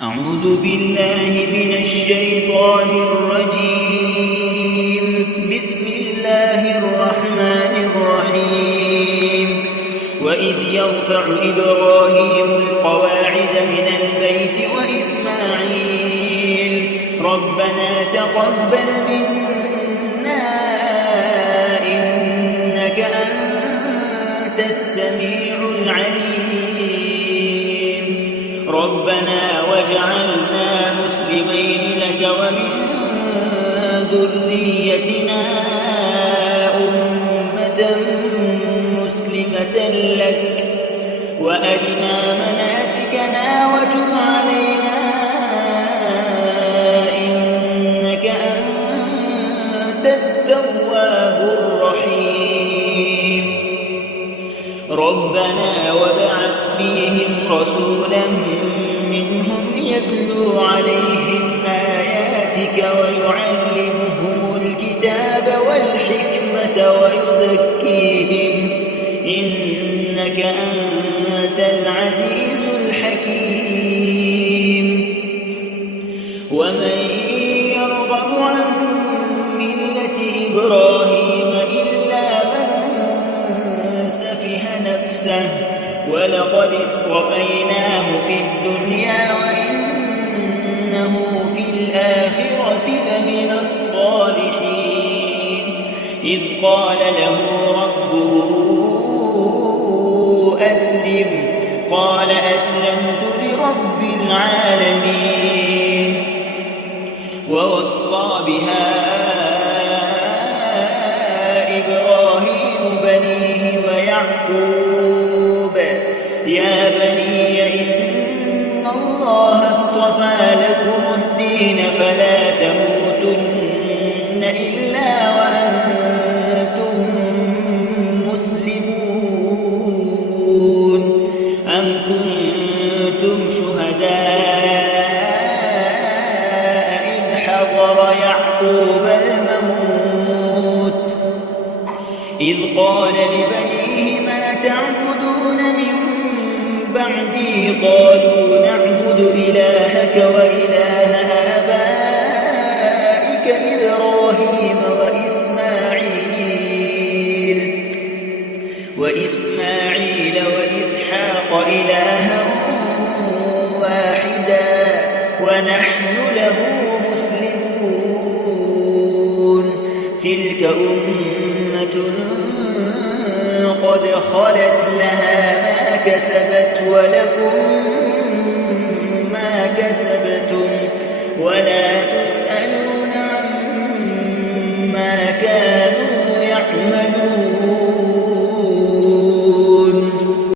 أعوذ بالله من الشيطان الرجيم. بسم الله الرحمن الرحيم. وإذ يرفع إبراهيم القواعد من البيت وإسماعيل ربنا تقبل منا إنك أنت السميع العليم ربنا واجعلنا مسلمين لك ومن ذريتنا أمة مسلمة لك وأرنا مناسكنا وتب علينا إنك أنت التواب الرحيم ربنا وابعث فيهم رسولا منهم يتلو عليهم آياتك ويعلمهم الكتاب والحكمة ويزكيهم إنك أنت العزيز الحكيم ومن يرغب عن ملة إبراهيم إلا من سفه نفسه ولقد اصطفيناه في الدنيا وإنه في الآخرة لمن الصالحين إذ قال له ربه أسلم قال أسلمت لرب العالمين ووصى بها إبراهيم بنيه ويعقوب يا بني إن الله اصطفى لكم الدين فلا تموتن إلا وأنتم مسلمون أم كنتم شهداء إذ حضر يعقوب الموت إذ قال لبنيه ما تعبدون من بعدي قالوا نعبد إلهك وإله آبائك إبراهيم وإسماعيل وإسحاق إلها واحدا ونحن له مسلمون تلك أمة قد خلت لها ما كسبت ولكم ما كسبتم ولا تسألون عما كانوا يعملون